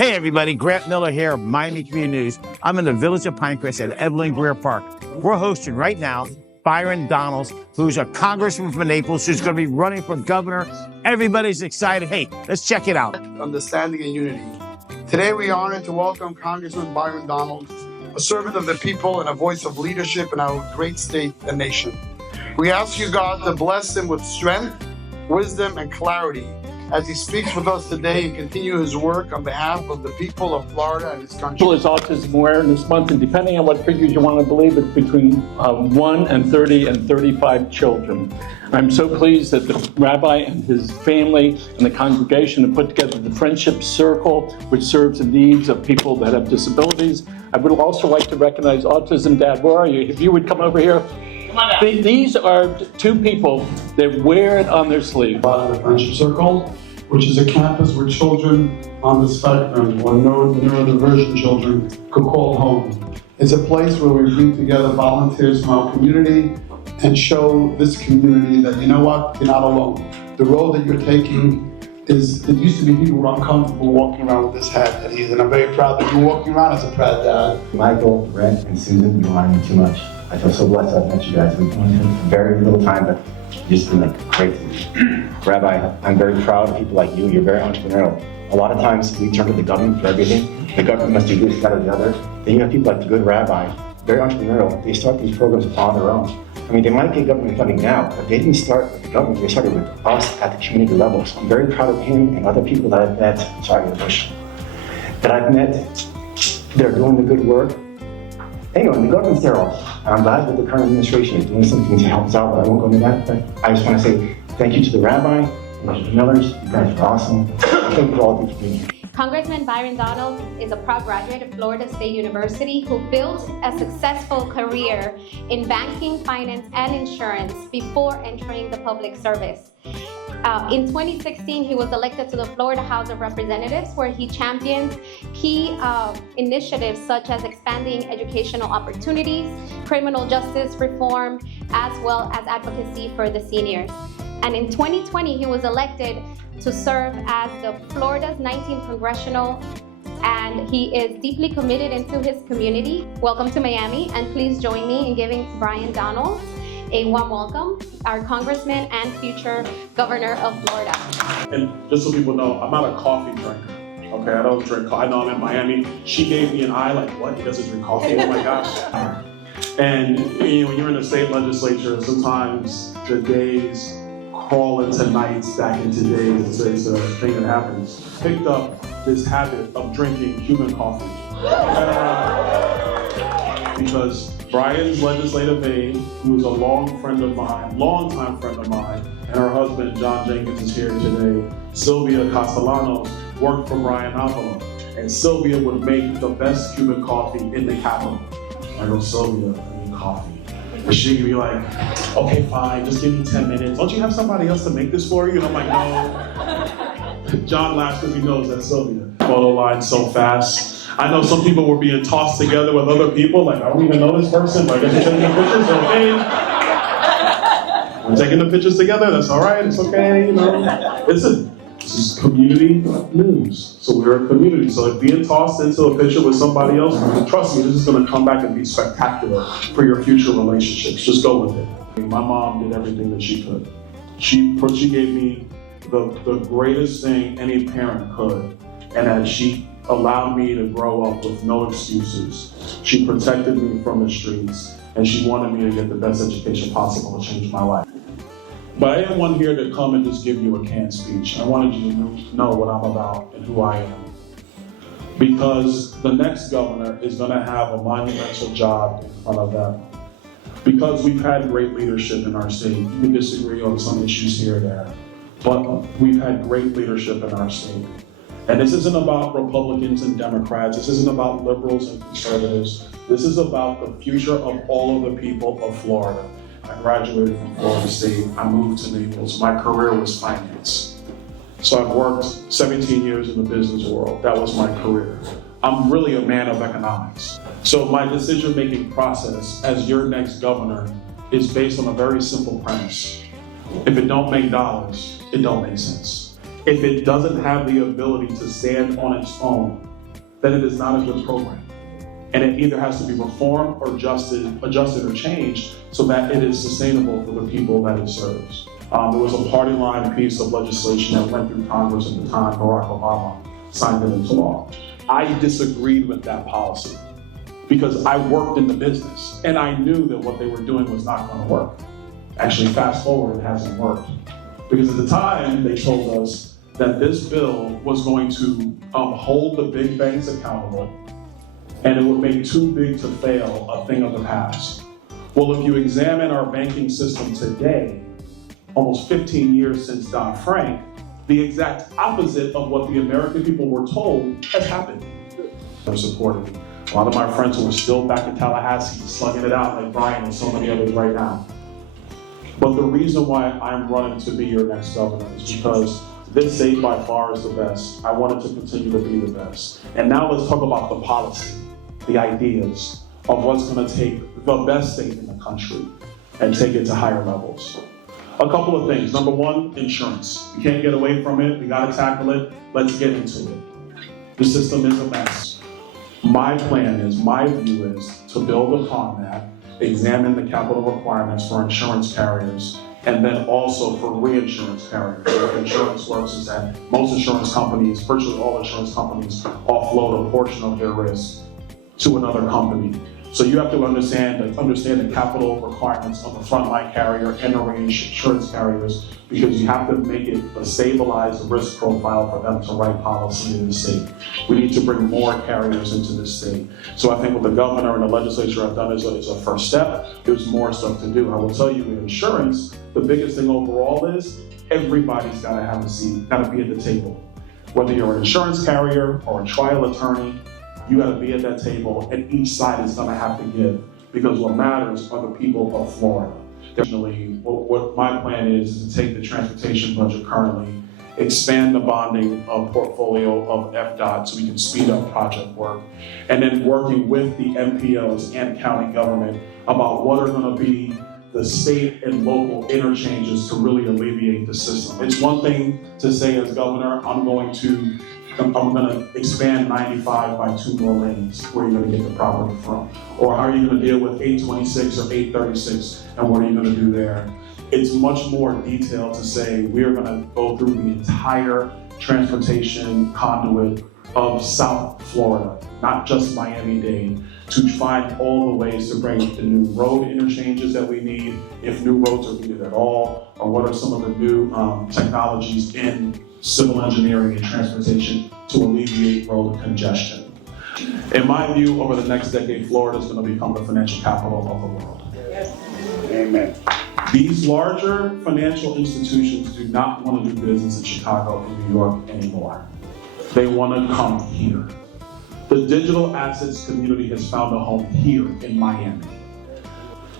Hey everybody, Grant Miller here of Miami Community News. I'm in the village of Pinecrest at Evelyn Greer Park. We're hosting right now Byron Donalds, who's a congressman from Naples, who's going to be running for governor. Everybody's excited. Hey, let's check it out. Understanding and unity. Today we are honored to welcome Congressman Byron Donald, a servant of the people and a voice of leadership in our great state and nation. We ask you, God, to bless him with strength, wisdom, and clarity as he speaks with us today and continue his work on behalf of the people of Florida and his country. Is Autism Awareness Month, and depending on what figures you want to believe, it's between 1 and 30 and 35 children. I'm so pleased that the rabbi and his family and the congregation have put together the Friendship Circle, which serves the needs of people that have disabilities. I would also like to recognize Autism Dad. Where are you? If you would come over here. These are two people that wear it on their sleeve. The Friendship Circle, which is a campus where children on the spectrum or neurodivergent children could call home. It's a place where we bring together volunteers from our community and show this community that, you know what, you're not alone. The road that you're taking is, it used to be people were uncomfortable walking around with this hat, and I'm very proud that you're walking around as a proud dad. Michael, Brent, and Susan, you remind me too much. I feel so blessed I've met you guys. We've been very little time, but you've just been like great to me. Rabbi, I'm very proud of people like you. You're very entrepreneurial. A lot of times we turn to the government for everything. The government must do this, that, or the other. Then you have people like the Good Rabbi, very entrepreneurial. They start these programs on their own. I mean, they might get government funding now, but they didn't start with the government. They started with us at the community level. So I'm very proud of him and other people that I've met. That I've met. They're doing the good work. Anyway, the government's there all. I'm glad that the current administration is doing something to help us out, but I won't go into that. But I just want to say thank you to the rabbi, Mr. Millers. You guys are awesome. Thank you for all of you for being here. Congressman Byron Donald is a proud graduate of Florida State University who built a successful career in banking, finance, and insurance before entering the public service. In 2016, he was elected to the Florida House of Representatives, where he championed key initiatives such as expanding educational opportunities, criminal justice reform, as well as advocacy for the seniors. And in 2020, he was elected to serve as the Florida's 19th Congressional, and he is deeply committed into his community. Welcome to Miami, and please join me in giving Byron Donald a warm welcome, our Congressman and future Governor of Florida. And just so people know, I'm not a coffee drinker, okay? I don't drink coffee. I know I'm in Miami. She gave me an eye like, what? He doesn't drink coffee? Oh my gosh. And you know, when you're in the state legislature, sometimes the days crawl into nights, back into days. It's a thing that happens. Picked up this habit of drinking human coffee. Because Brian's legislative aide, who is a long-time friend of mine, and her husband, John Jenkins, is here today. Sylvia Castellanos worked for Brian Donald, and Sylvia would make the best Cuban coffee in the capital. I go, Sylvia, I need coffee. And she'd be like, okay, fine, just give me 10 minutes. Don't you have somebody else to make this for you? And I'm like, no. John laughs because he knows that Sylvia. Photo line so fast. I know some people were being tossed together with other people, like, I don't even know this person, but I guess we're taking pictures, okay. We're taking the pictures together, that's all right, it's okay, you know. Listen, this is community news, so we're a community, so if being tossed into a picture with somebody else, trust me, this is gonna come back and be spectacular for your future relationships, just go with it. My mom did everything that she could. She gave me the greatest thing any parent could, and that she allowed me to grow up with no excuses. She protected me from the streets, and she wanted me to get the best education possible to change my life. But I didn't want here to come and just give you a canned speech. I wanted you to know what I'm about and who I am. Because the next governor is gonna have a monumental job in front of them. Because we've had great leadership in our state. You can disagree on some issues here or there, but we've had great leadership in our state. And this isn't about Republicans and Democrats. This isn't about liberals and conservatives. This is about the future of all of the people of Florida. I graduated from Florida State. I moved to Naples. My career was finance. So I've worked 17 years in the business world. That was my career. I'm really a man of economics. So my decision-making process as your next governor is based on a very simple premise. If it don't make dollars, it don't make sense. If it doesn't have the ability to stand on its own, then it is not a good program. And it either has to be reformed or adjusted or changed so that it is sustainable for the people that it serves. There was a party line piece of legislation that went through Congress at the time Barack Obama signed it into law. I disagreed with that policy because I worked in the business and I knew that what they were doing was not going to work. Actually, fast forward, it hasn't worked. Because at the time, they told us that this bill was going to hold the big banks accountable and it would make too big to fail a thing of the past. Well, if you examine our banking system today, almost 15 years since Dodd-Frank, the exact opposite of what the American people were told has happened. They're supporting me. A lot of my friends who are still back in Tallahassee, slugging it out like Brian and so many others right now. But the reason why I'm running to be your next governor is because this state by far is the best. I want it to continue to be the best. And now let's talk about the policy, the ideas of what's going to take the best state in the country and take it to higher levels. A couple of things. Number one, insurance. You can't get away from it. We got to tackle it. Let's get into it. The system is a mess. My plan is, my view is to build upon that, examine the capital requirements for insurance carriers, and then also for reinsurance carriers. The way insurance works is that most insurance companies, virtually all insurance companies, offload a portion of their risk to another company. So you have to understand the capital requirements of the frontline carrier and the reinsurance carriers, because you have to make it a stabilized risk profile for them to write policy in the state. We need to bring more carriers into the state. So I think what the governor and the legislature have done is a first step. There's more stuff to do. I will tell you, in insurance, the biggest thing overall is everybody's got to have a seat, got to be at the table. Whether you're an insurance carrier or a trial attorney, you got to be at that table, and each side is going to have to give, because what matters are the people of Florida. Definitely, what my plan is to take the transportation budget currently, expand the bonding portfolio of FDOT so we can speed up project work, and then working with the MPOs and county government about what are going to be the state and local interchanges to really alleviate the system. It's one thing to say as governor, I'm going to expand 95 by 2 more lanes. Where are you going to get the property from? Or how are you going to deal with 826 or 836, and what are you going to do there? It's much more detailed to say we're going to go through the entire transportation conduit of South Florida, not just Miami-Dade, to find all the ways to bring the new road interchanges that we need, if new roads are needed at all, or what are some of the new technologies in civil engineering and transportation to alleviate road congestion. In my view, over the next decade, Florida is going to become the financial capital of the world. Yes. Amen. These larger financial institutions do not want to do business in Chicago and New York anymore. They want to come here. The digital assets community has found a home here in Miami.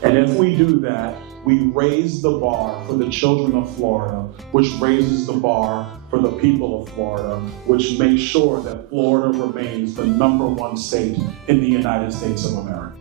And if we do that, we raise the bar for the children of Florida, which raises the bar for the people of Florida, which makes sure that Florida remains the #1 state in the United States of America.